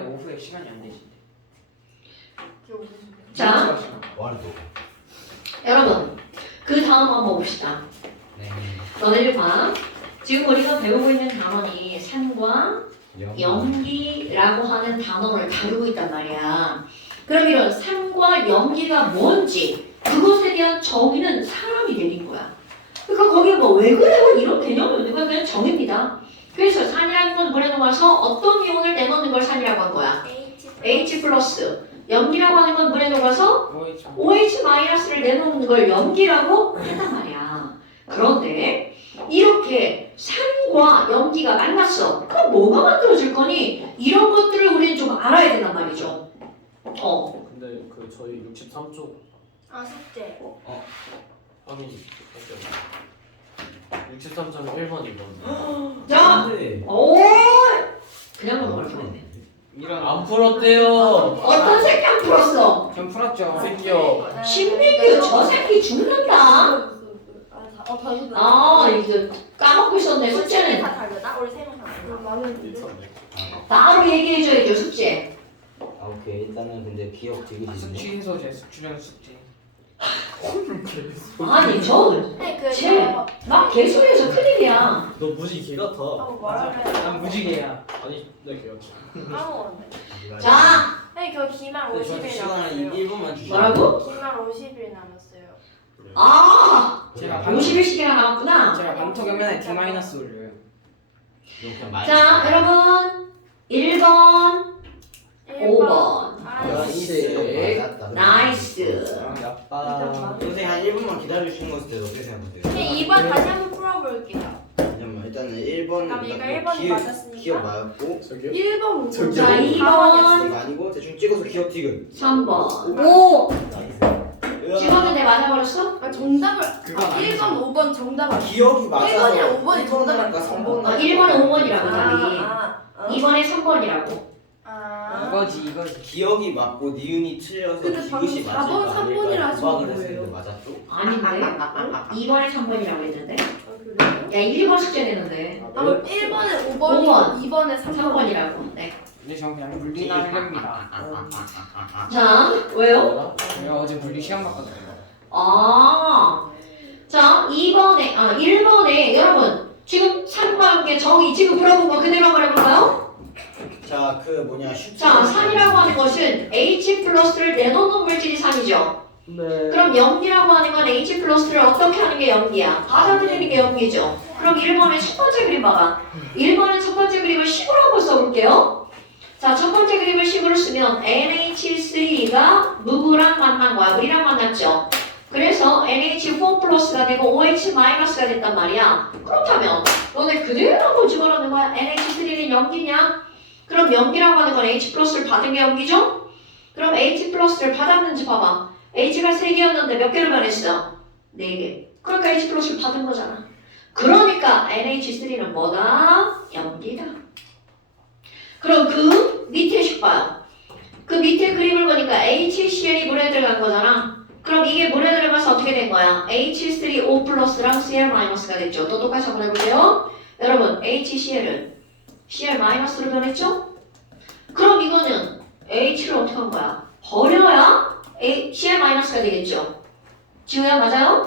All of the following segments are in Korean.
오후에 시간이 안 되신데. 자, 여러분 그 다음 한번 봅시다. 네. 너네들 봐. 지금 우리가 배우고 있는 단원이 산과 염기라고 하는 단어를 다루고 있단 말이야. 그럼 이런 산과 염기가 뭔지 그것에 대한 정의는 사람이 내린 거야. 그러니까 거기에 뭐 왜 그래 뭐 이런 개념이 없는 거야. 그냥 정의입니다. 그래서 산이라는 건 물에 녹아서 어떤 이온을 내놓는 걸 산이라고 한 거야. H 플러스. 염기라고 하는 건 물에 녹아서 OH-를 내놓는 걸 염기라고 했단 말이야. 그런데 이렇게 산과 염기가 만났어. 그럼 뭐가 만들어질 거니? 이런 것들을 우리는 좀 알아야 된단 말이죠. 근데 그 저희 63쪽 아 숙제. 확인 할게요. 63.1번 이번. 자, 네. 오, 그냥 넘어갈 뻔했네. 이런 안 풀었대요. 어떤 새끼 안 풀었어? 전 풀었죠. 새끼요. 신민규 저 새끼 죽는다. 아, 이거 까먹고 있었네. 숙제는 다 다르다. 우리 세명 다. 나는 바로 얘기해줘야죠. 숙제. 아 오케이 일단은 근데 기억 되게 아, 좋네. 숙취해서 제 숙주령 숙제. 아니 저 막 개소리해서 큰일이야. 너 무지 개 같아. 난 무지개야. 아니 내 개 같아. 까먹었네. 자, 아니 저 기말 50일 시간을 남았어요. 1분만 주시면 뭐라고? 기말 50일 남았어요. 아, 제가 50일씩이나 남았구나. 제가 반토경면에 D 마이너스 올려요. 자, 여러분 1번, 5번. 나이스. 아빠. 선생님 한 1분만 기다려주시는 것에 대해서 어떻게 생각하세요? 그냥 2번 다시 한번 풀어볼게요. 잠깐만 일단은 1번 그럼 얘가 1번이 맞았으니까. 기억 맞았고 저기요? 1번 저기요? 자, 2번, 이거 아니고 대충 찍어서 기억 티금 3번. 오, 나이스. 찍었는데 맞아버렸어? 아, 정답을 그건 아니죠. 1번, 5번 정답 아니야? 기억이 맞아서 1번이랑 5번이 정답 할까 아니야? 3번 1번은 5번이라고 자기. 아, 2번에 3번이라고. 이거지. 기억이 맞고 니은이 틀려서 근데 방금 디귿이 4번, 맞을 거 아닐까 3번이라 하신 도박을 거예요. 했는데 맞았죠? 아닌데? 2번에 3번이라고 했는데? 그래요? 야, 1번 숙제 내는데. 아, 1번에 5번이 5번. 2번에 3번. 3번이라고. 네. 근데 전 그냥 물리나 하렵니다. 자, 왜요? 제가 어제 물리 시험 봤거든요. 아, 자, 1번에, 여러분, 지금 3번 게 정의, 지금 물어본 거 그대로 한번 해볼까요? 자, 그 뭐냐 슈트. 자, 산이라고 하는 것은 H 플러스를 내놓는 물질이 산이죠. 네. 그럼 염기라고 하는 건 H 플러스를 어떻게 하는 게 염기야? 받아들이는 게 염기죠. 그럼 1번의 첫 번째 그림 봐봐. 1번의 첫 번째 그림을 식으로 한번 써볼게요. 자, 첫 번째 그림을 식으로 쓰면 NH3가 누구랑 만난 거야? 우리랑 만났죠. 그래서 NH4 플러스가 되고 OH 마이너스가 됐단 말이야. 그렇다면 너네 그대로 한번 집어넣는 거야. NH3는 염기냐? 그럼 염기라고 하는 건 H 플러스를 받은 게 염기죠? 그럼 H 플러스를 받았는지 봐봐. H가 3개였는데 몇 개로 변했어? 4개. 그러니까 H 플러스를 받은 거잖아. 그러니까 NH3는 뭐다? 염기다. 그럼 그 밑에 식 봐요. 그 밑에 그림을 보니까 HCl이 물에 들어간 거잖아. 그럼 이게 물에 들어가서 어떻게 된 거야? H3O 플러스랑 Cl 마이너스가 됐죠. 또 똑같이 한번 해볼게요. 여러분, HCl은 Cl 마이너스로 변했죠? 그럼 이거는 H를 어떻게 한 거야? 버려야 Cl 마이너스가 되겠죠? 지우야 맞아요?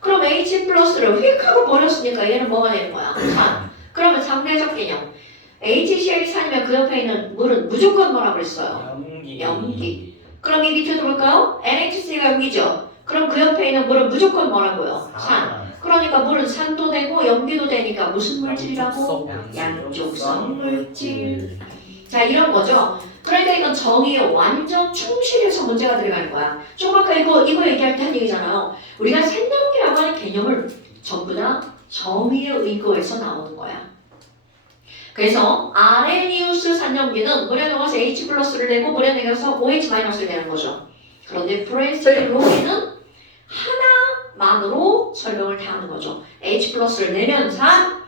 그럼 H 플러스를 휙 하고 버렸으니까 얘는 뭐가 되는 거야? 산. 그러면 상대적 개념. HCl이 산이면 그 옆에 있는 물은 무조건 뭐라고 그랬어요? 염기. 그럼 이 밑에도 볼까요? NH3가 염기죠? 그럼 그 옆에 있는 물은 무조건 뭐라고요? 산. 그러니까 물은 산도 되고 염기도 되니까 무슨 물질이라고? 양쪽성 물질. 자, 이런 거죠. 그러니까 이건 정의에 완전 충실해서 문제가 들어가는 거야. 좀 아까 이거 얘기할 때 한 얘기잖아요. 우리가 산염기라고 하는 개념을 전부 다 정의에 의거해서 나오는 거야. 그래서 아레니우스 산염기는 물에 녹아서 H 플러스를 내고 물에 녹아서 OH 마이너스를 내는 거죠. 그런데 프랜시스 로이는 하나만으로 설명을 다 하는 거죠. H 플러스를 내면 산,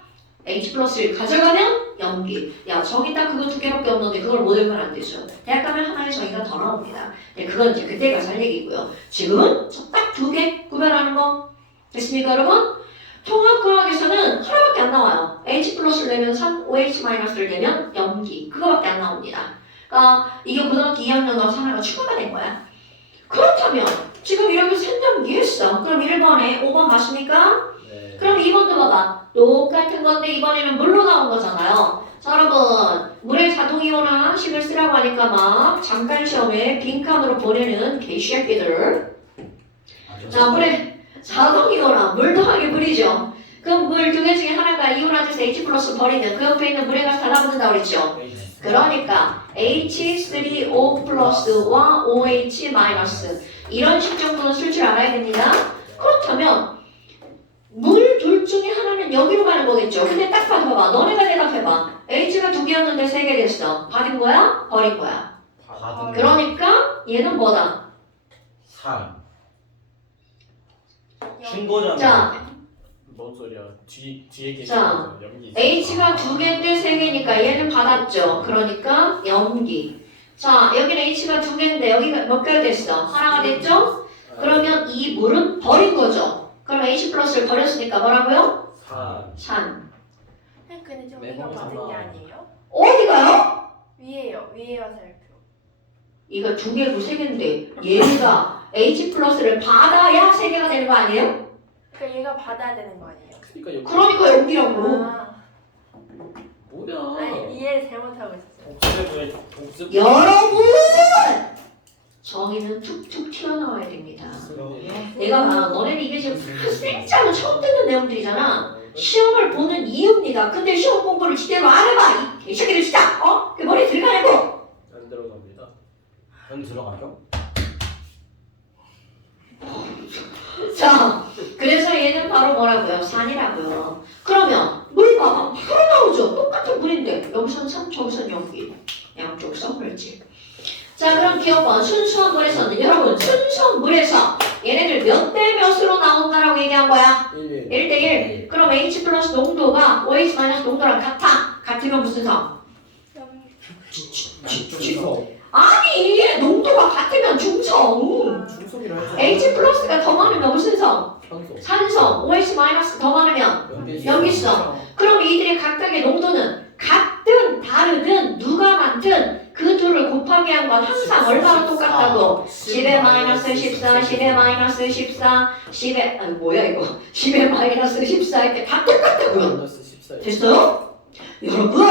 H 플러스를 가져가면 염기. 야, 정의 딱 그거 2개밖에 없는데 그걸 못 알면 안 되죠. 대학 가면 하나의 정의가 더 나옵니다. 네, 그건 이제 그때 가서 할 얘기고요. 지금은 딱 2개 구별하는 거 됐습니까, 여러분? 통합과학에서는 하나밖에 안 나와요. H 플러스를 내면 산, OH 마이너스를 내면 염기. 그거밖에 안 나옵니다. 이게 고등학교 2학년 나와서 하나가 추가가 된 거야. 그렇다면 지금 이렇게 생전기했어. 그럼 1번에 5번 맞습니까? 네. 그럼 2번도 봐봐. 똑같은 건데 이번에는 물로 나온 거잖아요. 자 여러분 물에 자동이온화 식을 쓰라고 하니까 막 잠깐 시험에 빈칸으로 보내는 개새끼들. 자 물에 자동이온화 물 더하기 물이죠. 그럼 물 두 개 중에 하나가 이온화돼서 H 플러스 버리면 그 옆에 있는 물에 가서 달라붙는다고 그랬죠. 그러니까 H3O 플러스와 OH 마이너스 이런 식 정도는 쓸 줄 알아야 됩니다. 그렇다면 물 둘 중에 하나는 여기로 가는 거겠죠. 근데 딱 봐봐. 너네가 대답해봐. H가 2개였는데 3개 됐어. 받은 거야? 버린 거야? 받은 그러니까 얘는 뭐다? 3 준 자, 뭔 소리야? 뒤에 계신 자, 연기. H가 2개인데 3개니까 얘는 받았죠. 그러니까 염기. 자, 여기는 H가 2개인데 여기가 몇 개가 됐어? 하나가 됐죠? 그러면 이 물은 버린 거죠. 그럼 H 플러스를 버렸으니까 뭐라고요? 4. 산. 근데 저기가 매번 받은 게 달라. 아니에요? 어디가요? 위에요 살표. 이거 2개고 3개인데 얘가 H 플러스를 받아야 3개가 되는 거 아니에요? 그러니까 얘가 받아야 되는 거 아니에요? 그러니까 여기 그러니까 염기라고. 아, 뭐야? 아니 이해를 잘못하고 있었어요. 복습. 여러분! 정의는 툭툭 튀어나와야 됩니다. 내가 봐, 너네는 이게 지금 다 생짜로 처음 듣는 내용들이잖아. 시험을 보는 이유입니다. 근데 시험 공부를 제대로 안 해봐. 이 개새끼들 진짜. 그 머리에 들어가라고. 안 들어갑니다. 전 들어가죠? 자, 그래서 얘는 바로 뭐라고요? 산이라고요. 그러면 물 봐봐. 바로 나오죠. 똑같은 물인데 여기선 산, 저기선 연기. 양쪽 섞을지. 자, 그럼 기억번 순수한 물에서는 여러분 순수한 물에서 얘네들 몇 대 몇으로 나온다라고 얘기한 거야? 1. 1대1. 그럼 H 플러스 농도가 OH 마이너스 농도랑 같아. 같으면 무슨 성? 중성. 아니, 농도가 같으면 중성. 중성이라 했잖아. H 플러스가 더 많으면 무슨 성? 산소. 산성. OH 마이너스 더 많으면 염기성. 그럼 이들의 각각의 농도는 같든 다르든 누가 많든 그 둘을 곱하기 한 건 항상 얼마나 똑같다고? 10의 마이너스 14, 10의 마이너스 14, 10의 아니 뭐야 이거 10의 마이너스 14 이렇게 다 똑같다고요. 마이너스 14. 됐어요? 여러분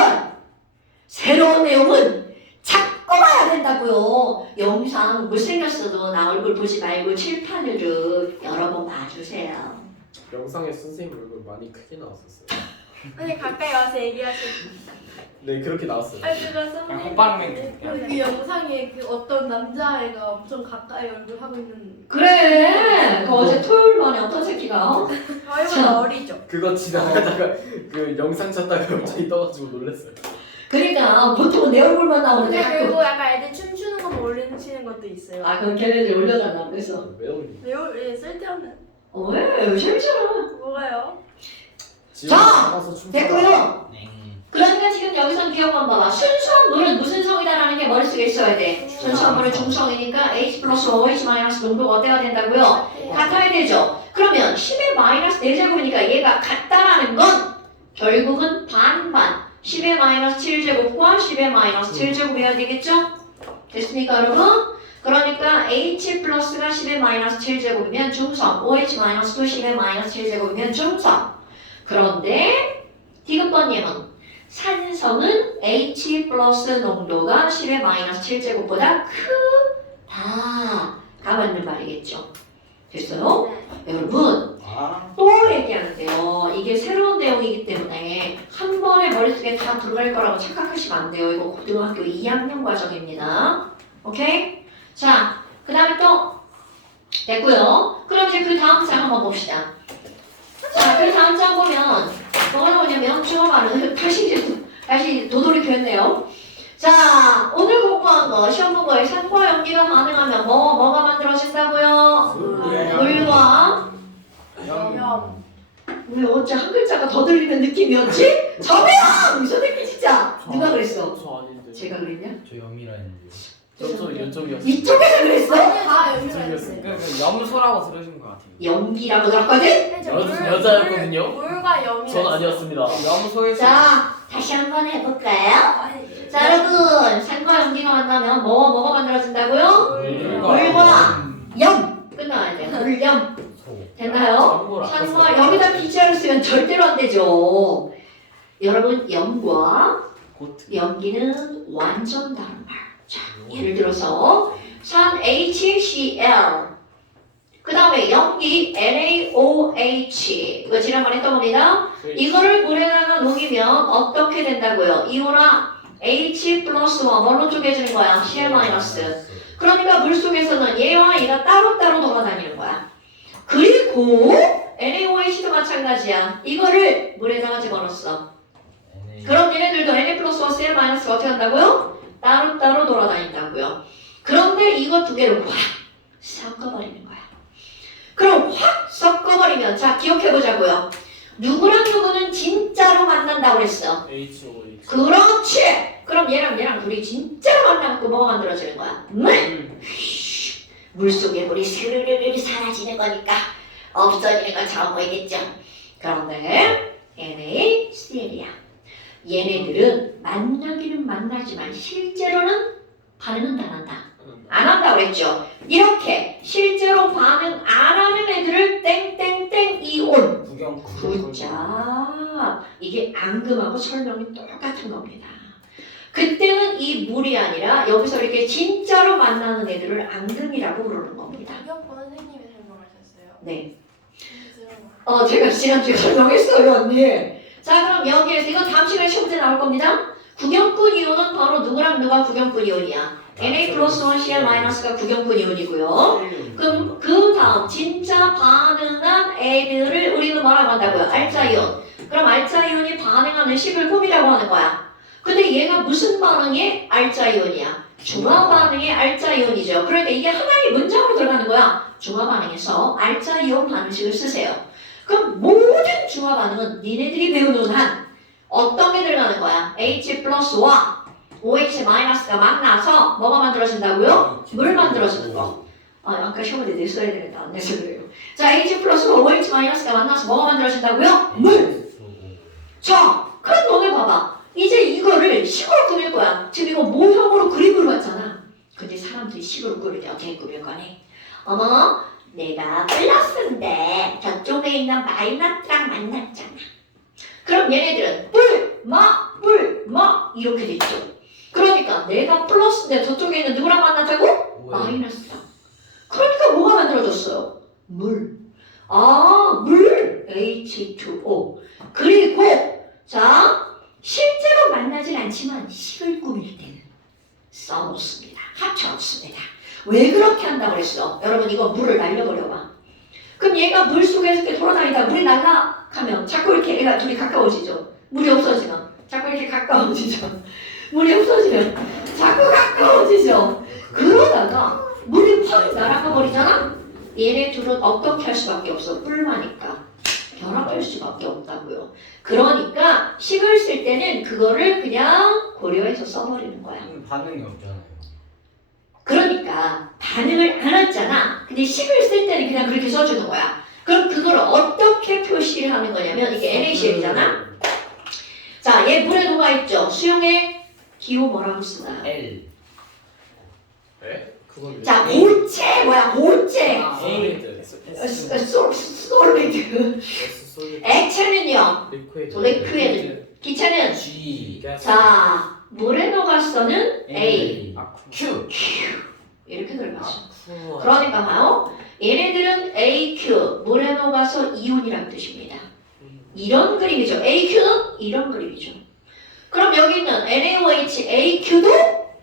새로운 내용은 찾고 봐야 된다고요. 영상 못생겼어도 나 얼굴 보지 말고 칠판으로 여러 번 봐주세요. 영상에 선생님 얼굴 많이 크게 나왔었어요. 아니 가까이 와서 얘기하세요. 네 그렇게 나왔어요. 아니 그거 선생님. 호빵맨. 그 영상에 그 어떤 남자애가 엄청 가까이 얼굴 하고 있는. 그래 그 어제 토요일 만에 어떤 새끼가 저희보다 어리죠. 그거 지나가다가 그 영상 찾다가 갑자기 떠가지고 놀랐어요. 그러니까 보통은 내 얼굴만 나오는데 근데 가끔 그리고 약간 애들 춤추는 거 올리시는 것도 있어요. 아 그럼 걔네들 올려달라 그래서 왜 올리? 매우 쓸데없는. 왜 재밌잖아. 뭐가요? 자, 됐고요. 네. 그러니까 지금 여기서 기억만 봐봐. 순수한 물은 무슨 성이다라는 게 머릿속에 있어야 돼. 순수한 물은 중성이니까 H 플러스 OH 마이너스 농도가 어때야 된다고요? 같아야 되죠. 그러면 10의 마이너스 4제곱이니까 얘가 같다라는 건 결국은 반반. 10의 마이너스 7제곱과 10의 마이너스 7제곱이어야 되겠죠? 됐습니까 여러분? 그러니까 H 플러스가 10의 마이너스 7제곱이면 중성, OH 마이너스도 10의 마이너스 7제곱이면 중성. 그런데 디귿번님은 산성은 H 플러스 농도가 10의 마이너스 7제곱보다 크다. 다 맞는 말이겠죠. 됐어요? 네. 여러분 또 얘기하는데요. 이게 새로운 내용이기 때문에 한 번에 머릿속에 다 들어갈 거라고 착각하시면 안 돼요. 이거 고등학교 2학년 과정입니다. 오케이? 자, 그 다음에 또 됐고요. 그럼 이제 그 다음 장 한번 봅시다. 자, 그 다음 장 보면 뭐가 나오냐면 제가 말은 다시 도돌이 됐네요. 자, 오늘 공부한 거 시험 보고에 산과 염기가 가능하면 뭐가 만들어진다고요? 물과 염. 왜 어째 한 글자가 더 들리는 느낌이었지? 저배영! 이 선생님 진짜 누가 그랬어? 저 아닌데. 제가 그랬냐? 저 영이라 했는데. 저 이쪽이었어요. 이쪽에서 그랬어? 다 염이라 저기였어요. 했어요. 염소라고 들으신 것 같아요. 연기라고 들었거든? 여자였거든요? 물과 염이. 전 아니었습니다. 염소에서 자, 다시 한번 해볼까요? 아니, 자, 여러분 산과 염기가 만나면 뭐가 만들어진다고요? 물과 염 끝나야 돼. 물염 됐나요? 산과 여기다 비자를 쓰면 절대로 안 되죠. 여러분 염과 염기는 완전 다른 말. 자, 예를 들어서 산 HCl 그 다음에 염기 NaOH 이거 지난번에 했던 겁니다. 이거를 물에다가 녹이면 어떻게 된다고요? 이온화 H 플러스와 뭘로 쪼개지는 거야? Cl 마이너스. 그러니까 물속에서는 얘와 얘가 따로따로 돌아다니는 거야. 그리고 NaOH도 마찬가지야. 이거를 물에다가 집어넣었어. 그럼 얘네들도 Na 플러스와 Cl 마이너스가 어떻게 한다고요? 따로따로 돌아다닌다고요. 그런데 이거 두 개를 확 섞어버리는 거야. 그럼 확 섞어버리면 자 기억해보자고요. 누구랑 누구는 진짜로 만난다고 그랬어. HOH. 그렇지. 그럼 얘랑 둘이 진짜로 만나고 뭐가 만들어지는 거야? 물. 물속에 물이 스르르르 사라지는 거니까 없어지는 것처럼 보이겠죠. 그런데 NaCl이야. 얘네들은 만나기는 만나지만 실제로는 반응은 안 한다. 안 한다고 그랬죠. 이렇게 실제로 반응 안 하는 애들을 땡땡땡 이온 굿자. 이게 앙금하고 설명이 똑같은 겁니다. 그때는 이 물이 아니라 여기서 이렇게 진짜로 만나는 애들을 앙금이라고 부르는 겁니다. 구경권 선생님이 설명하셨어요. 네. 제가 지난주에 설명했어요, 언니. 자, 그럼 여기에서 이거 다음 시간에 시험제 나올 겁니다. 구경꾼 이온은 바로 누구랑 누가 구경꾼 이온이야? Na 플러스 1 Cl 마이너스가 구경꾼 이온이고요. 그럼 그 다음 진짜 반응한 애들을 우리는 뭐라고 한다고요? 알자 이온. 그럼 알자 이온이 반응하는 식을 폼이라고 하는 거야. 근데 얘가 무슨 반응의 알자 이온이야? 중화 반응의 알자 이온이죠. 그러니까 이게 하나의 문장으로 들어가는 거야. 중화 반응에서 알자 이온 반응식을 쓰세요. 그럼 모든 중화 반응은 니네들이 배우는 한 어떤 게 들어가는 거야? H 플러스와 OH 마이너스가 만나서 뭐가 만들어진다고요? 물 만들어지는 거. 아까 시험에 냈어야 되겠다. 안 내서 그래요. 자, H 플러스와 OH 마이너스가 만나서 뭐가 만들어진다고요? 물. 자, 그럼 너네 봐봐. 이제 이거를 식으로 그릴 거야. 지금 이거 모형으로 그림으로 봤잖아. 근데 사람들이 식으로 그릴 때 어떻게 그릴 거니? 어머, 내가 플러스인데 저쪽에 있는 마이너스랑 만났잖아. 그럼 얘네들은 뿔, 마 이렇게 됐죠. 그러니까 내가 플러스인데 저쪽에 있는 누구랑 만났다고? 마이너스랑. 그러니까 뭐가 만들어졌어요? 물. 물 H2O. 그리고 자 실제로 만나진 않지만 식을 꾸밀 때는 써놓습니다. 합쳐놓습니다. 왜 그렇게 한다고 그랬어? 여러분 이거 물을 날려버려봐. 그럼 얘가 물 속에서 이렇게 돌아다니다 물이 날아가면 자꾸 이렇게 얘가 둘이 가까워지죠. 물이 없어지면 자꾸 이렇게 가까워지죠. 물이 없어지면 자꾸 가까워지죠. 그러다가 물이 확 날아가 버리잖아? 얘네 둘은 어떻게 할 수밖에 없어. 뿔마니까 결합할 수밖에 없다고요. 그러니까 식을 쓸 때는 그거를 그냥 고려해서 써버리는 거야. 반응이 없잖아요. 그러니까 반응을 안 했잖아. 근데 식을 쓸 때는 그냥 그렇게 써주는 거야. 그럼 그걸 어떻게 표시를 하는 거냐면 이게 NaCl이잖아. 자, 얘 물에 녹아있죠. 수용의 기호 뭐라고 쓰나? L. 네? 그건 자, 골체 뭐야? 골체. 솔리드. 솔리드. 솔리드. 액체는요. 리퀴드. 리퀴드. 기체는 G. 자, 물에 녹았어는 A. Q. 이렇게 들어가죠. 그러니까 봐요. 얘네들은 AQ, 물에 녹아서 이온이라는 뜻입니다. 이런 그림이죠. AQ는 이런 그림이죠. 그럼 여기 있는 NaOH, AQ도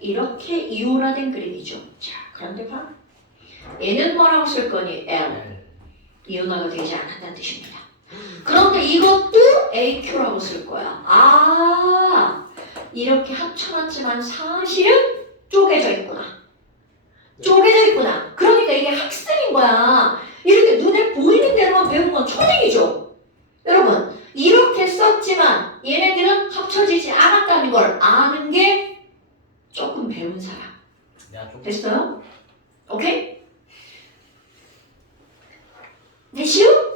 이렇게 이온화된 그림이죠. 자, 그런데 봐. 얘는 뭐라고 쓸 거니? L. 이온화가 되지 않았다는 뜻입니다. 그런데 이것도 AQ라고 쓸 거야. 이렇게 합쳐놨지만 사실은 쪼개져 있구나. 쪼개져 있구나. 그러니까 이게 학습인 거야. 이렇게 눈에 보이는 대로만 배운 건 초딩이죠. 여러분, 이렇게 썼지만 얘네들은 합쳐지지 않았다는 걸 아는 게 조금 배운 사람. 됐어요? 오케이? 됐슈?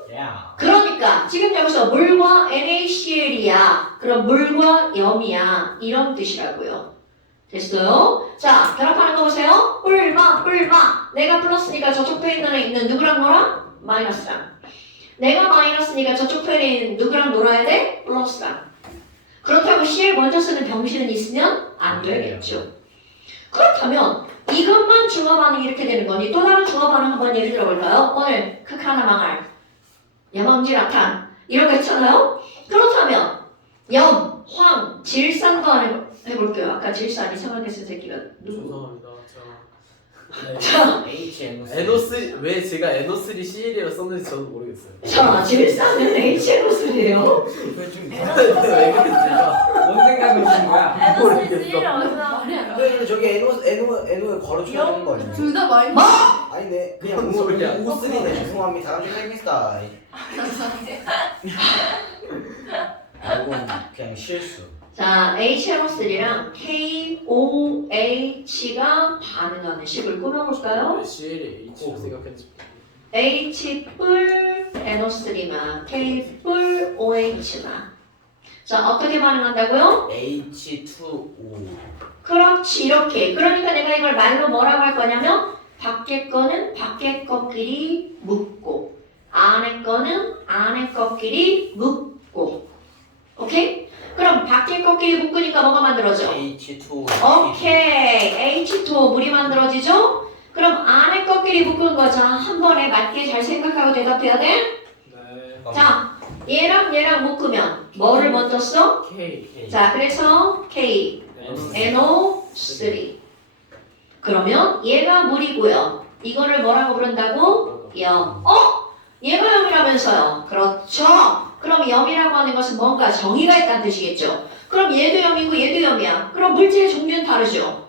그러니까 지금 여기서 물과 NaCl이야. 그럼 물과 염이야. 이런 뜻이라고요. 됐어요? 자, 결합하는 거 보세요. 뿔마. 내가 플러스니까 저쪽 편에 있는 누구랑 놀아? 마이너스랑. 내가 마이너스니까 저쪽 편에 있는 누구랑 놀아야 돼? 플러스랑. 그렇다고 CL 먼저 쓰는 병실은 있으면 안 되겠죠. 그렇다면 이것만 중화 반응이 이렇게 되는 거니 또 다른 중화 반응 한번 예를 들어볼까요? 오늘 극하나 망할 염험질 악탄 이런 거 있잖아요? 그렇다면 염, 황, 질산도 해볼게요. 아까 질산 이상하게 쓴 새끼가 누구? 죄송합니다. 네. 자, NO3 왜 제가 NO3 CL이라고 썼는지 저도 모르겠어요. 자, 질산은 HNO3예요. 그좀 왜 그랬을까? 뭔 생각을 하신 거야? 에너지라고 말이 안 돼. 그래 저기 NO에 걸어줘야 되는 거 아니야? 둘다 많이 아니네 그냥 뭔 소리야? O3네 죄송합니다 다음 주에 뵙겠습니다 이건 그냥 실수 자, HNO3랑 KOH가 반응하는 식을 꾸며볼까요? 왜 CL이 H로 생각했는지. H 뿔 NO3만 K 뿔 OH만. 자, 어떻게 반응한다고요? H2O 그렇지, 이렇게. 그러니까 내가 이걸 말로 뭐라고 할 거냐면 밖에 거는 밖에 거끼리 묶고 안에 거는 안에 거끼리 묶고. 오케이? 그럼 밖에 거끼리 묶으니까 뭐가 만들어져? H2O 오케이. H2O 물이 만들어지죠? 그럼 안에 거끼리 묶은 거죠. 한 번에 맞게 잘 생각하고 대답해야 돼. 네. 자, 얘랑 묶으면 뭐를 먼저 써? K. 자, 그래서 K, NO3. 그러면 얘가 물이고요. 이거를 뭐라고 부른다고? 염. 얘가 염이라면서요. 그렇죠. 그럼 염이라고 하는 것은 뭔가 정의가 있다는 뜻이겠죠. 그럼 얘도 염이고 얘도 염이야. 그럼 물질의 종류는 다르죠.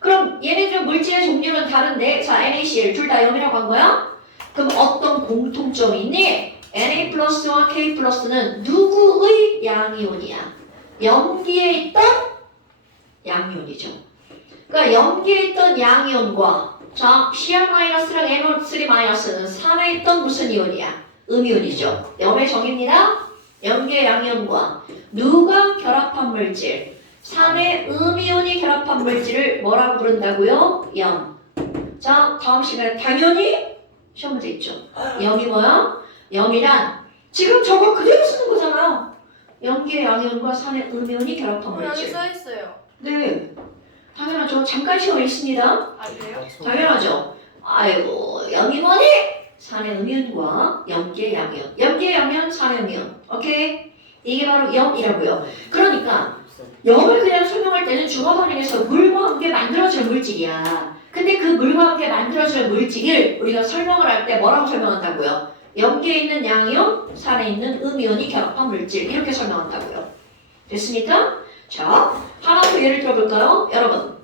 그럼 얘네들 물질의 종류는 다른데 자, NaCl 둘 다 염이라고 한 거야? 그럼 어떤 공통점이 있니? Na 플러스와 K 플러스는 누구의 양이온이야? 염기에 있던 양이온이죠. 그러니까 염기에 있던 양이온과 자, Cr-랑 NO3-는 산에 있던 무슨 이온이야? 음이온이죠. 염의 정의입니다. 염기의 양이온과 누가 결합한 물질? 산의 음이온이 결합한 물질을 뭐라고 부른다고요? 염. 자, 다음 시간에 당연히 시험 문제 있죠. 염이 뭐야? 염이란 지금 저거 그대로 쓰는 거잖아. 염기의 양이온과 산의 음이온이 결합한 여기 물질. 써있어요. 네. 당연하죠. 잠깐 시험에 있습니다. 아 그래요? 당연하죠. 아이고, 염이 뭐니? 산의 음이온과 염기의 양이온. 염기의 양이온, 산의 음이온. 오케이? 이게 바로 염이라고요. 그러니까 염을 그냥 설명할 때는 중화 반응에서 물과 함께 만들어지는 물질이야. 근데 그 물과 함께 만들어지는 물질을 우리가 설명을 할 때 뭐라고 설명한다고요? 염기에 있는 양이온, 산에 있는 음이온이 결합한 물질 이렇게 설명한다고요. 됐습니까? 자, 하나 더 예를 들어볼까요? 여러분,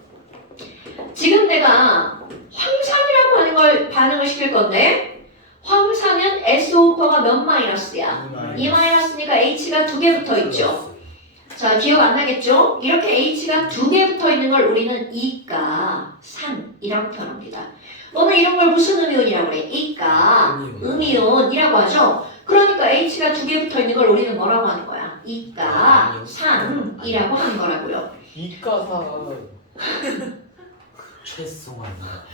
지금 내가 황산이라고 하는 걸 반응을 시킬 건데 황산은 SO4가 몇 마이너스야? 2 마이너스니까 H가 2개 붙어 있죠. 자, 기억 안 나겠죠? 이렇게 H가 2개 붙어 있는 걸 우리는 이가 산이라고 표현합니다. 너는 이런 걸 무슨 음이온이라고 그래? 이가 음이온이라고 하죠. 그러니까 H가 2개 붙어 있는 걸 우리는 뭐라고 하는 거야? 이가 산이라고 하는 거라고요. 이가사. 죄송합니다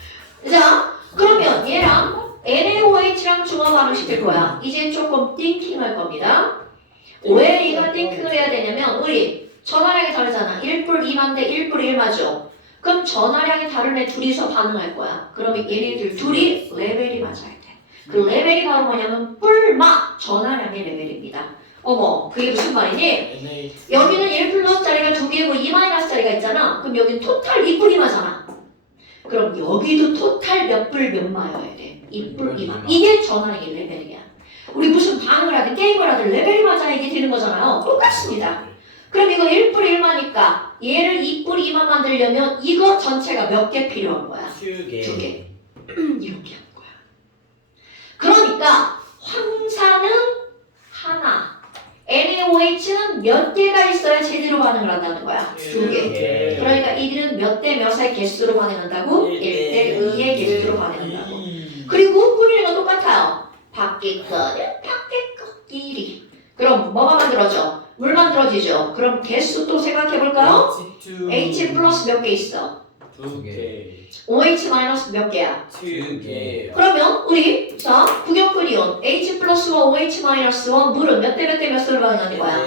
자, 그러면 얘랑 NaOH랑 중화 반응 시킬 거야. 이제 조금 띵킹할 겁니다. 왜 이걸 띵킹을 해야 되냐면 우리 전화량이 다르잖아. 1뿔 2만 대 1뿔 1 맞죠? 그럼 전화량이 다른 애 둘이서 반응할 거야. 그러면 얘네들 둘이 레벨이 맞아야 돼. 그 레벨이 바로 뭐냐면 뿔마 전화량의 레벨입니다. 어머, 그게 무슨 말이니? 여기는 1 플러스짜리가 2개고 2 마이너스짜리가 있잖아. 그럼 여기는 토탈 2뿔 2마잖아. 그럼 여기도 토탈 몇 뿔 몇 마여야 돼? 2뿔 2마. 이게 전화량의 레벨이야. 우리 무슨 반응을 하든 게임을 하든 레벨이 맞아야 이게 되는 거잖아요. 똑같습니다. 그럼 이거 1뿔 1마니까 얘를 2뿔 2마 만들려면 이거 전체가 몇 개 필요한 거야? 2개 2개. 이렇게 하는 거야. 그러니까 황산은 하나, NaOH는 몇 개가 있어야 제대로 반응을 한다는 거야? 2개. 그러니까 이들은 몇 대 몇의 개수로 반응한다고? 1대 2의 개수로 반응한다고. 그리고 꾸미는 건 똑같아요. 밖에 거는 밖에 거끼리. 그럼 뭐가 만들어져? 물 만들어지죠. 그럼 개수 또 생각해볼까요? H 플러스 몇 개 있어? 2개. OH 마이너스 몇 개야? 2개. 그러면 우리 자 구경꾼 이온 H 플러스와 OH 마이너스와 물은 몇 대 몇 대 몇 수를 만드는 거야?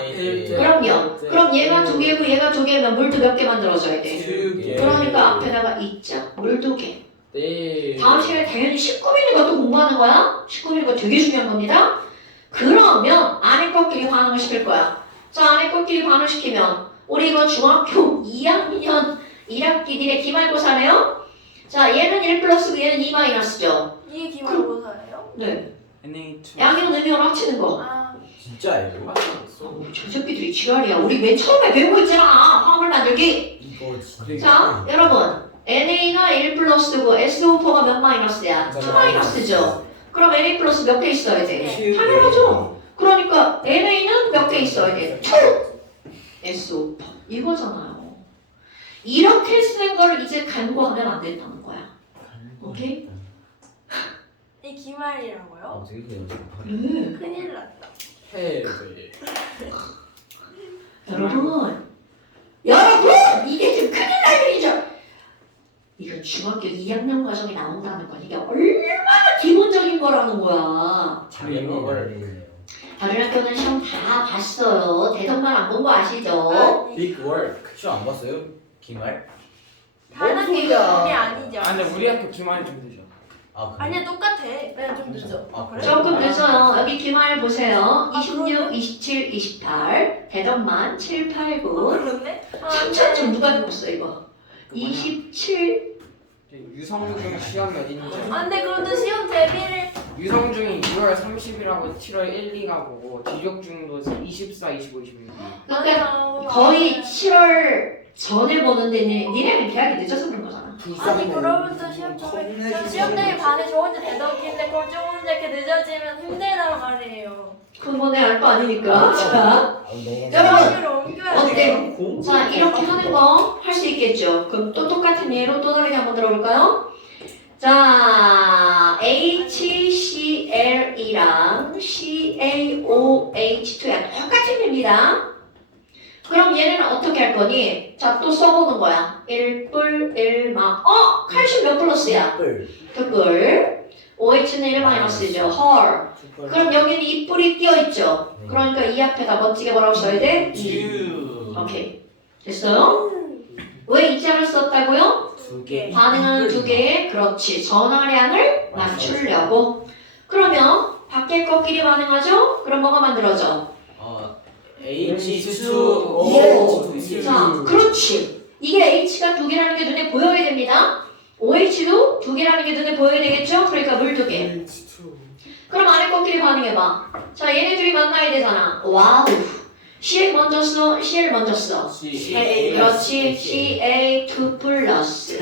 그럼요. 그럼 얘가 2개고 얘가 2개면 물도 몇 개 만들어줘야 돼. 2개. 그러니까 앞에다가 있자 물 2개. 네. 다음 시간에 당연히 19미는 것도 공부하는 거야. 19미는 거 되게 중요한 겁니다. 그러면 안에 것끼리 반응을 시킬 거야. 자 안에 것끼리 반응을 시키면 우리 이거 중학교 2학년 1학기들의 기말고사네요. 자 얘는 1 플러스고 얘는 2 마이너스죠. 이게 기말고사예요? 네. NA2 양이랑 음이랑 합치는 거. 아, 진짜예요? 저 새끼들이 지랄이야. 우리 맨 처음에 배운 거 있잖아. 화합을 만들기. 이거 진짜 자 여러분 NA가 1 플러스고 SO4가 몇 마이너스야? 2 마이너스죠. 그럼 NA 플러스 몇 개 있어야 돼? 당연하죠. 그러니까 NA는 몇 개 있어야 돼? 2 SO4 이거잖아요. 이렇게 쓰는 거를 이제 간과하면 안 된다는 거야. 오케이? 이 기말이라고요? 되게 그래요. 큰일 났다. 해외. 여러분 이게 지금 큰일 날 일이죠. 이건 중학교 2학년 과정에 나온다는 건 이게 얼마나 기본적인 거라는 거야. 자기를 다른 학교는 시험 다 봤어요. 대전만 안 본 거 아시죠? 빅 워크. 시험 안 봤어요? 기말? 다른 게 그게 아니죠. 아 근데 우리 학교 기말이 좀 늦어. 아 그래? 아니야 똑같아. 그냥 좀 늦어. 아 그래? 조금 늦어요. 여기 기말 보세요. 아, 26, 그러네. 27, 28. 대전만 7, 8, 9. 그렇네. 3차점 누가 줬어 이거? 27. 유성중 시험이 어딘지. 아 근데 그것도 시험 대비를 유성중이 6월 30일하고 7월 1, 2가 보고 지적중도 24, 25, 26. 그러니까 거의 7월 전에 보는데 니네는 계약이 늦어서 그런 거잖아. 아니 그러면 또 시험 대비 저 시험 대비 반에 저 혼자 대덕인데 그럼 조금 이렇게 늦어지면 힘들단 말이에요. 그건 내 알 거 아니니까. 자, 너무 여러분 시를 옮겨야 돼. 어때? 자 이렇게 하는 거 할 수 있겠죠. 그럼 또 똑같은 예로 또 다르게 한번 들어볼까요? 자 HCl이랑 CaOH2야 똑같은 얘입니다. 그럼 얘는 어떻게 할 거니? 자 또 써보는 거야. 1뿔 1마 칼슘 몇 플러스야? 뿔 OH는 1 마이너스죠. 헐. 그럼 여기는 이 뿔이 끼어있죠. 그러니까 이 앞에다 멋지게 뭐라고 써야 돼? 오케이. 됐어요? 왜 이 자를 썼다고요? 2개. 반응은 2개. 그렇지. 전화량을 맞추려고. 그러면 밖에 것끼리 반응하죠? 그럼 뭐가 만들어져? H2O. 자, 그렇지. 이게 H가 2개라는 게 눈에 보여야 됩니다. OH도 2개라는 게 눈에 보여야 되겠죠? 그러니까 물 2개. 그럼 안에 것끼리 반응해봐. 자, 얘네들이 만나야 되잖아. 와우. CL 먼저 써. CL 먼저 써. 그렇지. CA2 플러스.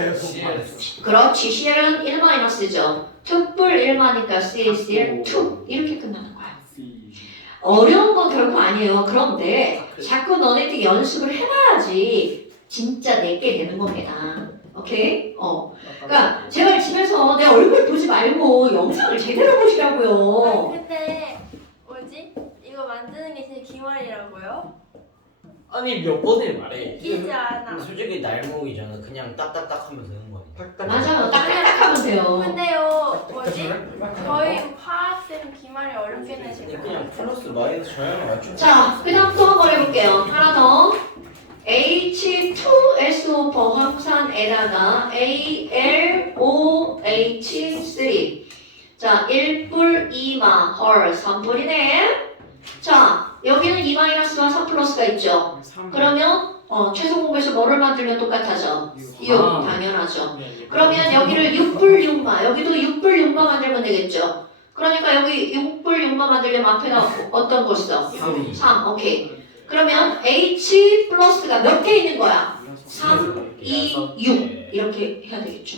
그렇지. CL은 1 마이너스죠. 2뿔 1마니까 CaCl2. 이렇게 끝나는 거야. 어려운 건 결코 아니에요. 그런데 자꾸 너네들이 연습을 해봐야지 진짜 내게 되는 겁니다. 오케이? 그러니까 제발 집에서 내 얼굴 보지 말고 영상을 제대로 보시라고요. 근데 뭐지? 이거 만드는 게 진짜 기말이라고요? 아니 몇 번을 말해. 웃기지 않아. 솔직히 날목이잖아. 그냥 딱딱딱 하면 되는 거니까. 맞아요. 딱딱딱 하면 돼요. 근데요, 뭐지? 저희 화학쌤 기말이 어렵게 내실 근데 거예요. 그냥 플러스 마이너스 저양을 맞추면 자, 그 다음 또 한 번 해볼게요. 하나 더. H2SO4 황산에다가 ALOH3. 자, 1뿔 2마 헐 3뿔이네. 자, 여기는 2-와 3 플러스가 있죠. 그러면 최소 공배수 뭐를 만들면 똑같아져? 6. 당연하죠. 그러면 여기를 6뿔 6마, 여기도 6뿔 6마 만들면 되겠죠. 그러니까 여기 6뿔 6마 만들려면 앞에다 어떤 걸 써? 3. 오케이. 그러면 H 플러스가 몇 개 있는 거야? 3, 2, 6 이렇게 해야 되겠죠.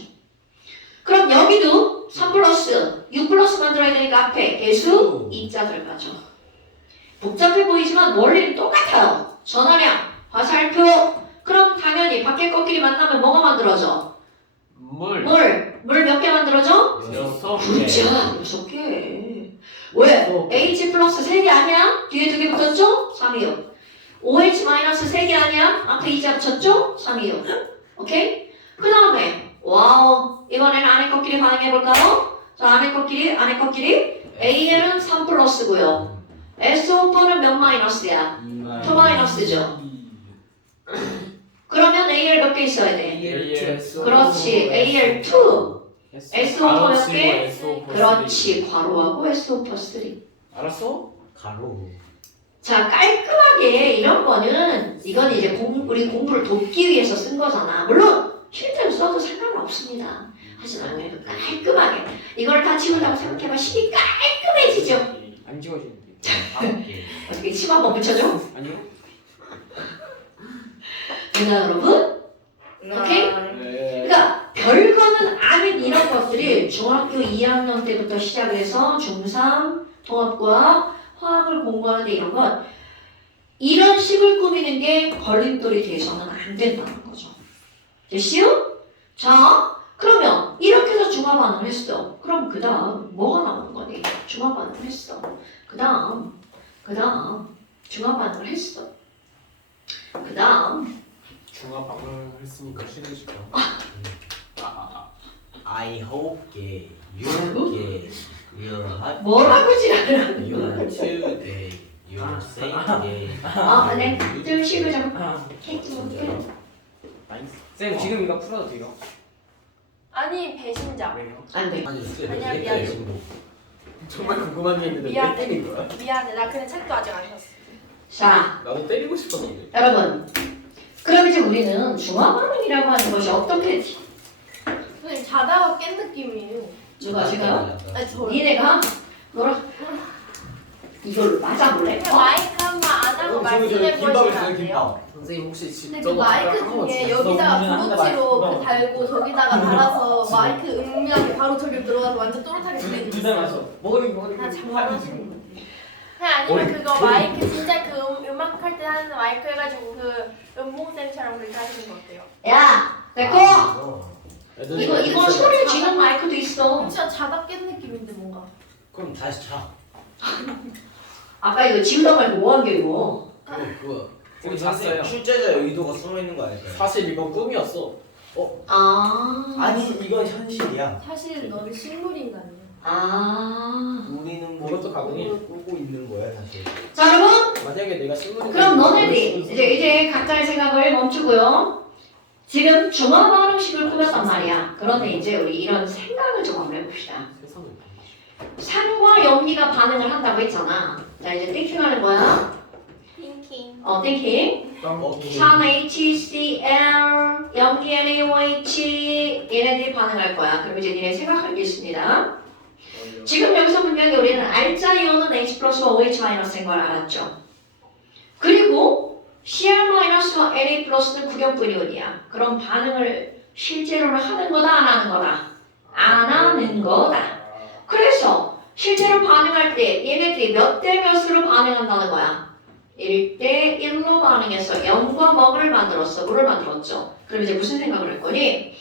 그럼 여기도 3 플러스, 6 플러스 만들어야 되니까 앞에 개수 2자 들어가죠. 복잡해 보이지만 원리는 똑같아요. 전화량, 화살표. 그럼 당연히 밖에 것끼리 만나면 뭐가 만들어져? 물 몇 개 만들어져? 6자, 6개. 왜? H 플러스 3개 아니야? 뒤에 2개 붙었죠? 3, 2, 6. OH 마이너스 3개 아니야? 아까 이자 붙였죠? 3이요. 오케이? 그 다음에 와우 이번에는 안에 것끼리 반응해볼까요? 자 안에 것끼리 AL은 3 플러스고요. SO4는 몇 마이너스야? 2 마이너스죠. 그러면 AL 몇 개 있어야 돼? 그렇지. AL2 SO4 몇 개? 그렇지. 괄호하고 SO 플러스 3. 알았어? 가로. 자 깔끔하게 이런 거는 이건 이제 우리 공부를 돕기 위해서 쓴 거잖아. 물론 실제로 써도 상관은 없습니다. 하지만 그래도 깔끔하게 이걸 다 지운다고 생각해봐. 식이 깔끔해지죠. 안 지워지는데. 어떻게 침 한번 붙여줘? 아니요? 되나 여러분? 오케이? 네. 그러니까 별거는 아닌 이런 것들이 중학교 2학년 때부터 시작해서 중3 통합과학 화학을 공부하는데 이런 건 이런 식을 꾸미는 게 걸림돌이 돼서는 안 된다는 거죠. 됐시요? 자 그러면 이렇게 해서 중화반응을 했어. 그럼 그 다음 뭐가 나오는 거니? 중화반응을 했어. 그 다음 중화반응을 했어. 그 다음 중화 방을 했으니까 쉬내시죠. I hope you will 뭐라고 지랄을 you today you say 네. 좀 쉬고 좀 케이크 좀 먹게. 쌤 지금 이거 풀어도 돼요? 아니 배신자. 왜요? 안 돼. 아니 아니야, 미안해. 정말 궁금한 게 있는데 왜 미안해. 때린 거야? 미안해 나 근데 책도 아직 안 샀어. 자 나도 때리고 싶었는데. 여러분 그럼 이제 우리는 중화반응이라고 하는 것이 어떻게 선생님 자다가 깬 느낌이에요. 누가 제가요? 아니 저 니네가 뭐라 이걸 맞아볼래? 그냥 마이크 한 번 안 하고 말씀해 보시면 안 돼요? 선생님 혹시 근데 그 저거 마이크 잠깐 한번 중에 주세요. 여기다가 브로치로 그 달고 저기다가 달아서 마이크 음량이 바로 저기 들어가서 완전 또렷하게 들리는 거 있어요. 머리 나 장난하는 그냥 아니면 그거 마이크 진짜 그 음악 할 때 하는 마이크 해가지고 그 음봉쌤처럼 그렇게 하시는 거 어때요? 야 내꺼 이거 소리를 지는 마이크도 있어. 진짜 자다 깬 느낌인데 뭔가. 그럼 다시 차. 아까 이거 지우다 말고 뭐한 게 이거 그거 우리 잤어요. 출제자 의도가 숨어 있는 거 아닐까요? 사실 이건 꿈이었어. 아니 이건 현실이야. 사실 너는 식물인간이야. 우리는 이것도 가능해. 꿈을 꾸고 있는 거야 사실. 자 여러분 만약에 내가 신문이 그럼 너네들이 이제 각자의 생각을 멈추고요. 지금 중화반응식을 꾸몄단 말이야. 그런데 이제 우리 이런 생각을 좀 한번 해봅시다. 세상을 산과 염기가 반응을 한다고 했잖아. 자 이제 띵킹하는 거야. 띵킹. 띵킹. 오케이. 산 HCl, 염기 NaOH 얘네들이 반응할 거야. 그럼 이제 니네 생각할 게 있습니다. 지금 여기서 분명히 우리는 알자 이온은 H 플러스와 OH 마이너스인 걸 알았죠. 그리고 Cl 마이너스와 Na 플러스는 구경분 이온이야. 그럼 반응을 실제로는 하는 거다 안 하는 거다? 안 하는 거다. 그래서 실제로 반응할 때 얘네들이 몇 대 몇으로 반응한다는 거야? 1대 1로 반응해서 염과 먹을 만들었어. 물을 만들었죠. 그럼 이제 무슨 생각을 할 거니?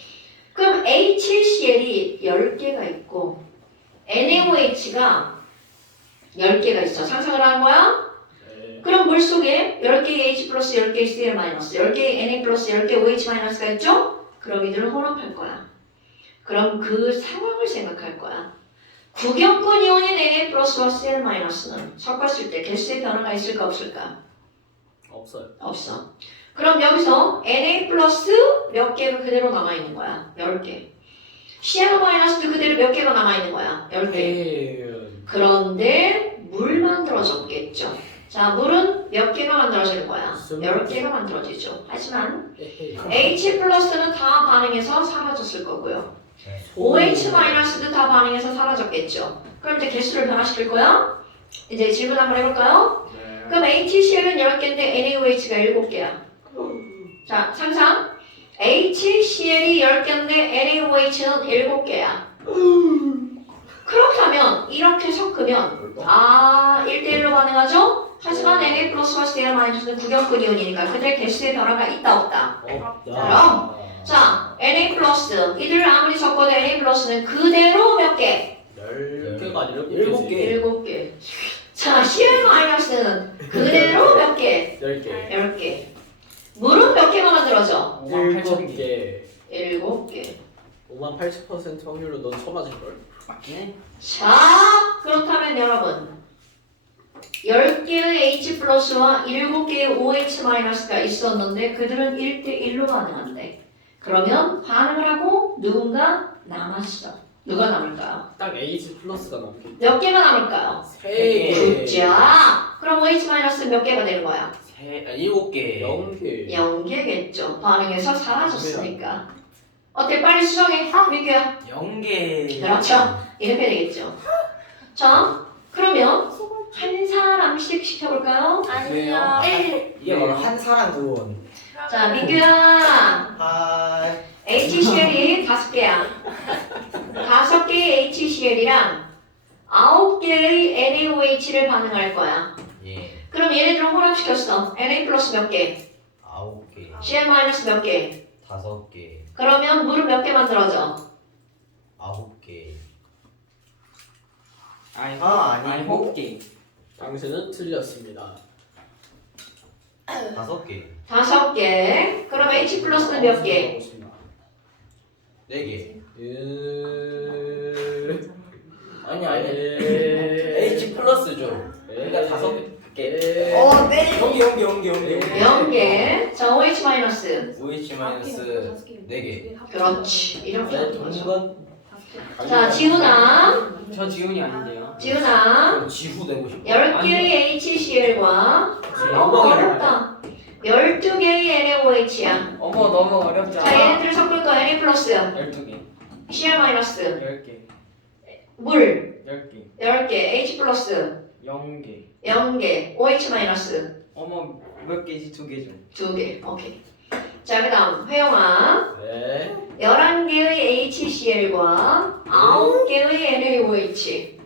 그럼 HCl이 10개가 있고 NaOH가 10개가 있어. 상상을 하는 거야? 그럼 물 속에 10개의 H 플러스 10개의 Cl 마이너스 10개의 Na 플러스 10개의 OH 마이너스가 있죠? 그럼 이들을 혼합할 거야. 그럼 그 상황을 생각할 거야. 구경권 이온인 Na 플러스와 Cl 마이너스는 섞었을 때 개수의 변화가 있을까 없을까? 없어요. 없어. 그럼 여기서 Na 플러스 몇 개가 그대로 남아있는 거야? 10개. Cl 마이너스도 그대로 몇 개가 남아있는 거야? 10개. 그런데 물 만들어졌겠죠. 자, 물은 몇 개가 만들어지는 거야? 10개가 만들어지죠. 하지만 H 플러스는 다 반응해서 사라졌을 거고요. OH 마이너스도 다 반응해서 사라졌겠죠. 그럼 이제 개수를 변화시킬 거야? 이제 질문 한번 해볼까요? 그럼 HCl은 10개인데 NaOH가 7개야. 자, 상상. HCl이 10개인데 NaOH는 7개야. 그렇다면 이렇게 섞으면 1대1로 반응하죠? 하지만 Na 플러스와 Cl 마이너스는 구경권 이온이니까 근데 개수의 변화가 있다 없다? 그럼 자, Na 플러스 이들을 아무리 섞어도 Na 플러스는 그대로 몇 개? 10개가 아니라 7개. 7개. 자, Cl 마이너스는 그대로 몇 개? 10개. 10개. 물은 몇 개가 만들어져? 58,000개. 7개. 58% 확률로 넌 쳐맞을걸? 맞긴 해. 자, 그렇다면 여러분 10개의 H 플러스와 7개의 OH 마이너스가 있었는데 그들은 1대1로 반응한대. 그러면 반응을 하고 누군가 남았어. 누가 남을까요? 딱 H 플러스가 남게. 몇 개가 남을까요? 3개. 자, 그럼 OH 마이너스는 몇 개가 되는 거야? 7개. 0개. 0개겠죠. 반응해서 사라졌으니까. 어때? 빨리 수정해. 민규야. 0개. 그렇죠. 이렇게 되겠죠. 자, 그러면 한 사람씩 시켜볼까요? 아니요. 이게 바로 한 사람 돈. 자, 민규야. 하이. HCl이 5개야. 5개의 HCl이랑 9개의 NaOH를 반응할 거야. 예. 그럼 얘네들을 혼합시켰어. Na 플러스 몇 개? 9개. Cl 마이너스 몇 개? 5개. 그러면 물은 몇 개 만들어져? 9개. 아니 아니고? 9개. 당신은 틀렸습니다. 5개. 5개. 그럼 H 플러스는 몇 개? 4개. 아니 H 플러스죠. 그러니까 5개. 개. 연계. 0개. 자, OH 마이너스. OH 마이너스 4개. 그렇지. 이렇게 하는 거죠. 동건. 자, 지훈아. 저 지훈이 아닌데요. 지훈아. 지후 되고 싶어. 10개의 HCl과 어렵다. 12개의 NaOH야. 어머 너무 자, 어렵잖아. 얘네들을 섞을 거 Na 플러스. 12개. Cl 마이너스. 10개. 물. 10개. 10개. H 플러스. 0개. 0개. OH 마이너스. 어머 몇 개지? 2개죠. 2개. 오케이. 자, 그 다음 회영아. 네. 11개의 HCl과 9개의 NaOH.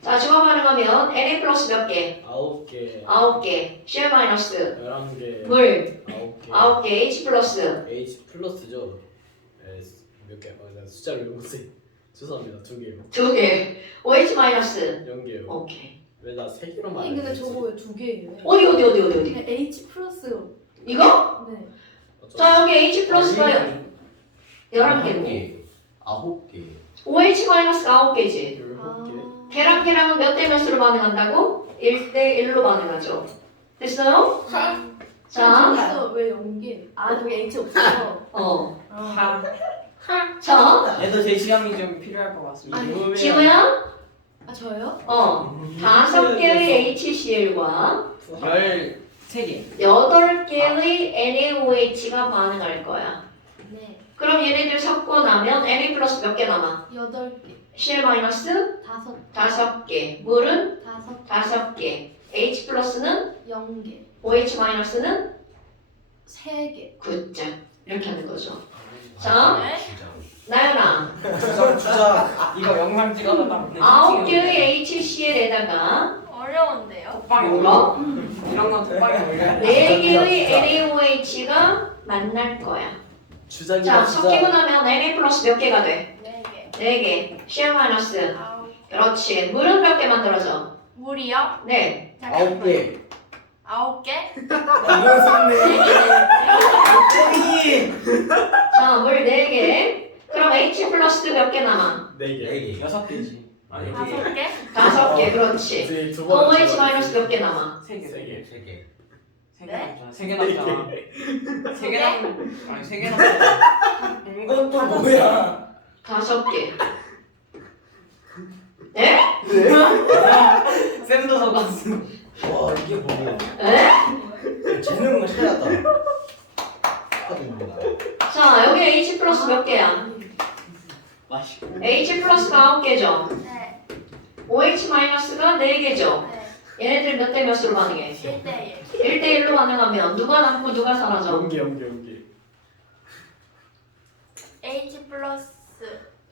자, 중화 반응하면 Na 플러스 몇 개? 9개. 9개. Cl 마이너스. 11개. 물. 9개. 9개. H 플러스. H 플러스죠. 네, 몇 개? 나 숫자를 못해. 죄송합니다. 2개요. 2개. OH 마이너스. 0개요. 오케이. 왜 나 3개로만 아니 근데 저거 왜 2개예요? 어디? 네, H 플러스요. 이거? 네. 자, 여기 H 플러스가 11개고 9개. OH 마이너스가 9개지. 17개. 걔랑 걔랑은 몇 대 몇으로 반응한다고? 1대1로 반응하죠. 됐어요? 자, 저기서 왜 0개? 아 저기 H 없어요. 하. 자, 얘도 제 시간이 좀 필요할 것 같습니다. 아니, 지우야? 아 저요? 5개의 HCl과 13개. 8개의 NaOH가 반응할 거야. 네. 그럼 얘네들 섞고 나면 Na 플러스 몇 개 남아? 8개. Cl 마이너스 5개. 물은 5개. H 플러스는 0개. OH 마이너스는 3개. 9점. 이렇게 하는 거죠. 자, 네. 나연아. 주자. 이거 영상 찍어서 딱 9개의 HCl에다가 어려운데요? 톡방에 몰라? 이런 건 톡방에 올려야 4개의 NaOH가 만날 거야. 주작이다 자, 섞이고 주작. 네 나면 Na 플러스 몇 개가 돼? 4개. 4개. Cl 마이너스. 아홉. 그렇지. 물은 몇 개 만들어져? 물이요? 네. 9개. 9개? 이건 썼네. 자, 물 4개. 그럼 H 플러스 몇 개 남아? 4개. 4개. 6개지. 아니 5개? 5개. 그렇지. 저희 두 번. OH 마이너스 몇 개 남아? 3개. 3개. 3개. 3개 네? 남잖아. 3개 남잖아. 3개 남. 아니 3개 남잖아. 이건 또 뭐야? 5개. 에? 쌤도 속았어. 와 이게 뭐야? 에? 재능은 찾았다. 축하드립니다. 자, 여기 H 플러스 몇 개야? 맛있고. H 플러스가 9개죠. 네. OH 마이너스가 4개죠. 네. 얘네들 몇 대 몇으로 반응해? 1대1. 1대1로 반응하면 누가 남고 누가 사라져? 0개. H 플러스가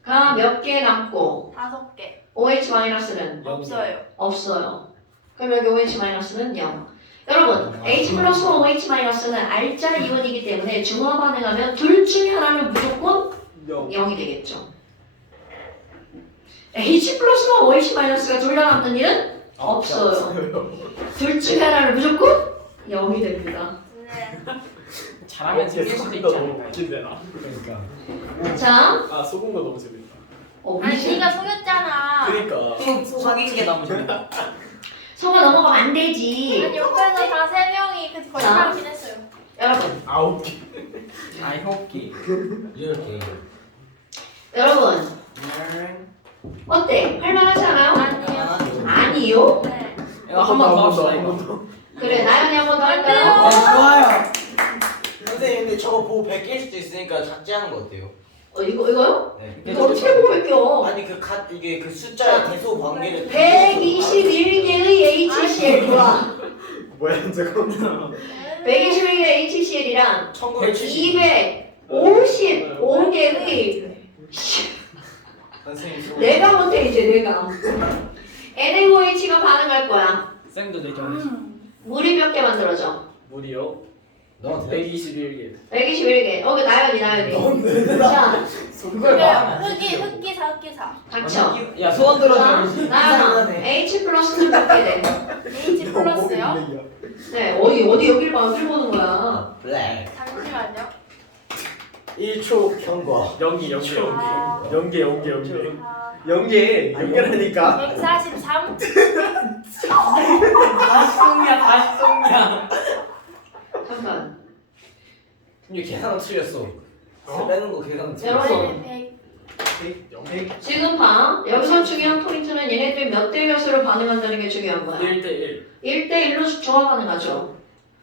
가 몇 개 남고 5개. OH 마이너스는 없어요. 없어요. 그럼 여기 OH 마이너스는 0. 여러분, H 플러스와 OH 마이너스는 알짜 이온이기 때문에 중화 반응하면 둘 중에 하나는 무조건 0이 되겠죠. H 플러스와 OH 마이너스가 둘 다 남는 일은 없어요. 둘 중에 하나는 무조건 0이 됩니다. 네. 잘하면 생길 수도 있지 너무 않을까요? 웃긴데 나. 그러니까. 자, 아 속은 거 너무 재밌다. 아니 미신. 네가 속였잖아. 그러니까. 속인 게 너무 재밌다. 성아 넘어가면 안 되지. 아니 옆에서 다 3명이 그 거짓말하긴 했어요. 여러분, 9개. 아 효기. 이렇게. 여러분 네. 어때? 할만하지 않아요? 아니요. 아니요. 네. 이거 한 번 더 합시다 한 이거. 번 더. 그래, 나연이 한 번 더 안 할까요? 돼요. 좋아요. 선생님 근데 저거 보고 베낄 수도 있으니까 작지하는 거 어때요? 이거요? 네. 이거 어떻게 보고 뺄게요? 아니 이게 그 숫자의 대소 관계를 121개의 HCl과 뭐야 저거. 121개의 HCl이랑 1970. 255개의 선생님 수고. 내가 못해 이제 내가 NaOH가 반응할 거야. 쌤도 되죠. 물이 몇 개 만들어져? 물이요. 너한테 돼? 121개. 121개. 그 나연이. 넌 왜? 자, 그걸 말하면 안 흑기사. 닥쳐. 야 소원 자, 들어줘야지. 나연아, H 플러스는 몇 개 돼? H 플러스요? 네, 어디 여기를 봐. 어딜 보는 거야? 블랙. 잠시만요. 1초 경과. 연기. 아. 연계. 아, 연계라니까. 143. 다시 송이야. 잠깐. 근데 계산은 틀렸어. 빼는 거 계산은 틀렸어. 여러분, 100. 지금 봐. 여기서 중요한 포인트는 얘네들 몇 대 몇으로 반응한다는 게 중요한 거야. 1대1. 1대1로 조화 가능하죠.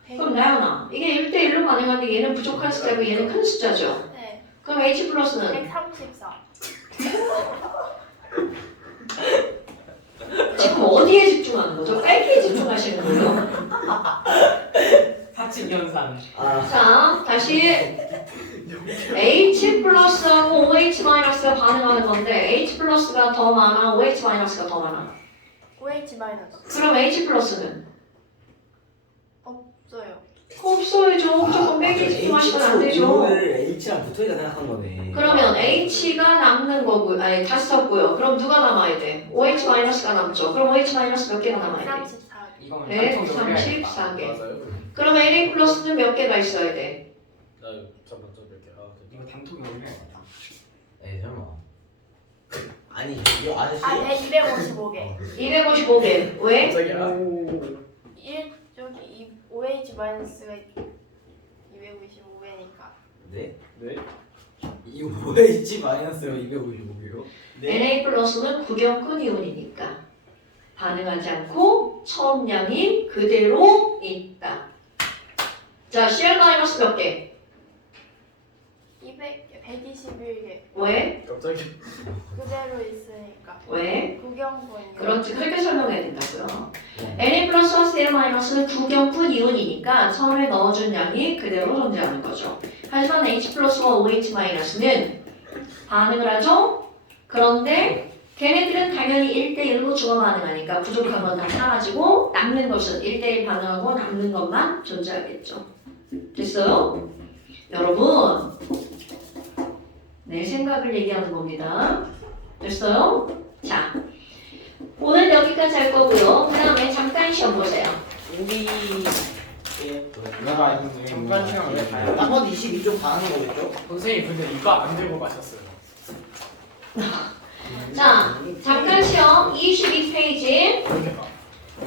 그럼 나연아, 이게 1대1로 가능한데 얘는 부족한 숫자고 얘는 큰 숫자죠. 네. 그럼 H 플러스는 134. 지금 어디에 집중하는 거죠? 빨기에 집중하시는 거예요? 사칙 현상. 아. 자, 다시 H 플러스하고 OH 마이너스가 반응하는 건데 H 플러스가 더 많아, OH 마이너스가 더 많아. OH 마이너스. 그럼 H 플러스는 없어요. 없어야죠. 무조건 빼기 집중하시면 안 되죠. 이거를 H랑 붙어있다 생각한 거네. 그러면 H가 남는 거고, 아니 다시 썼고요. 그럼 누가 남아야 돼? OH 마이너스가 남죠. 그럼 OH 마이너스 몇 개가 남아야 돼? 34. 이거는 네, 단통으로 해야겠다. 34개. 맞아요. 그럼 NA 플러스는 몇 개가 있어야 돼? 나 잠깐 몇 개. 아 됐다. 이거 단톡에 올려야겠다. 에이 설마. 아니 이거 아저씨. 아, 255개. 255개. 왜? 갑자기야. 1 저기 OH 마이너스가 255개니까. 네? 네. 이 OH 마이너스가 255개요? NA 플러스는 구경꾼 이온이니까 반응하지 않고 처음량이 그대로 있다. 자, CL 마이너스 몇 개? 200개, 121개. 왜? 갑자기. 그대로 있으니까. 왜? 구경꾼이요. 그렇지, 그렇게 설명해야 된다고요. NA 플러스와 CL 마이너스는 구경꾼 이온이니까 처음에 넣어준 양이 그대로 존재하는 거죠. 하지만 H 플러스와 OH 마이너스는 반응을 하죠. 그런데 걔네들은 당연히 1대1로 주어 반응하니까 부족한 건 다 사라지고 남는 것은 1대1 반응하고 남는 것만 존재하겠죠. 됐어요? 여러분, 내 생각을 얘기하는 겁니다. 됐어요? 자, 오늘 여기까지 할 거고요. 그 다음에 잠깐 시험 보세요. 우리 내가 이거 잠깐 시간을 왜 가요? 딱 봐도 22쪽 다 하는 거겠죠? 선생님 근데 이빨 안 들고 가셨어요. 자, 잠깐 시험 22페이지. 그렇게 봐.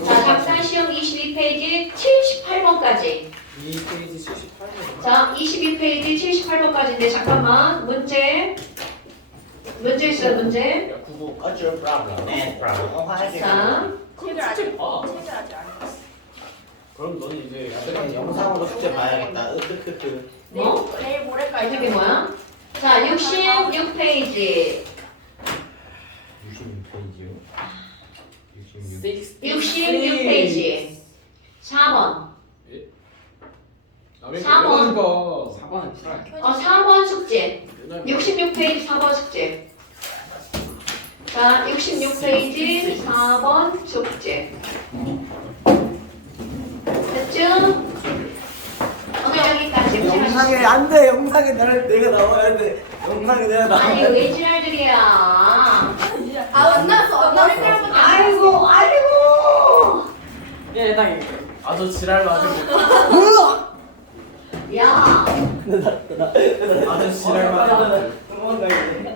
자, 잠깐 시험 22페이지 78번까지. 2페이지 78번. 자, 22페이지 78번까지인데 잠깐만 문제 있어요. 문제. 야 구구. What's your problem? Math problem. 화해해. 자, 책을 아직 봐. 책을 아직 안 봤어. 그럼 너는 이제 그냥 영상으로 숙제 봐야겠다. 으크크크. 뭐? 내일 모레까지. 이게 뭐야? 자, 66페이지. 66페이지요? 66. 66페이지. 4번. 아, 왜 4번. 거. 4번은 풀어야 돼. 4번 숙제. 66페이지 4번 숙제. 자, 66페이지 4번 숙제. 됐죠? 오늘 여기까지. 영상에 안 돼. 영상에 내가 나와야 돼. 영상에 내가 아니, 나와야 돼. 왜 지랄들이야. 안 나왔어. 아이고. 예, 나 이거. 아저 지랄 맞은 야. 아저 지랄 맞은 도망가야 돼.